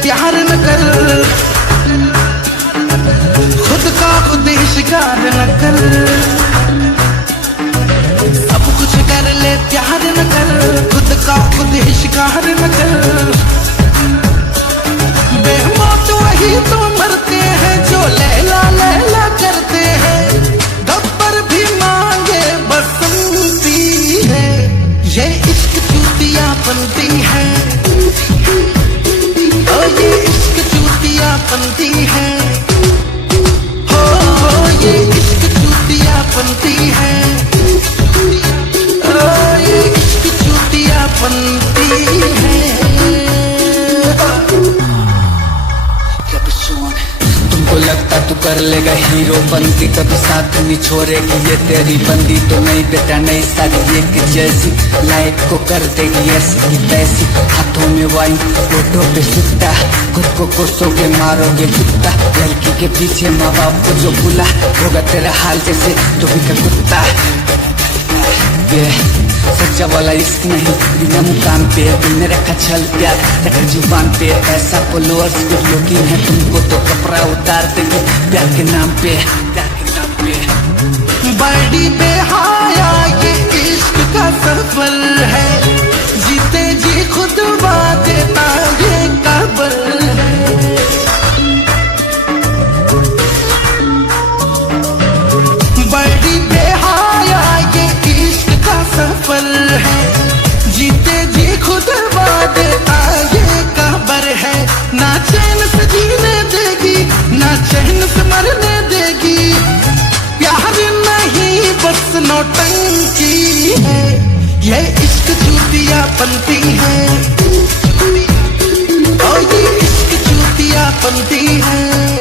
प्यार न कर, खुद का खुद ही शिकार न कर। सब कुछ कर ले प्यार न कर, खुद का खुद ही शिकार न कर। बेमौत वही तो मरते हैं जो लैला लैला करते हैं। गब्बर भी मांगे बसंती है, ये इश्क चूतिया बनती है। ओ ये इश्क चूतिया बनती है, हो ये इश्क चूतिया बनती है। ओ ये इश्क चूतिया बनती है। तुमको लगता तू कर लेगा हीरो बनती, कभी साथ नहीं छोड़ेगी ये तेरी बंदी। तो नहीं बेटा नहीं सारी एक जैसी, लाइफ को कर देगी ऐसी की तैसी। हाथों में वाइन फोटो पे सुट्टा, खुद को कोसोगे मारोगे कुत्ता। लड़की के पीछे माँ बाप को जो बुला, होगा तेरा हाल जैसे धोबी का कुत्ता। सच्चा वाला इश्क नहीं बिना मुकाम पे, दिल में रखा छल प्यार रखा जुबान पे। ऐसा फॉलोअर्स कुछ लुकिंग है, तुमको तो कपड़ा उतार देंगे प्यार के नाम पे, प्यार के नाम पे। बड़ी बेहाया ये इश्क का सफर है, जीते जी खुद देता ये कबर है। बड़ी बेहाया ये इश्क का सफर है, जीते जी खुद देता ये कबर है। ना चैन से जीने देगी, ना चैन से मरने देगी। प्यार नहीं बस नौटंकी है, ये इश्क चूतिया बनती है। ओ ये इश्क चूतिया बनती है।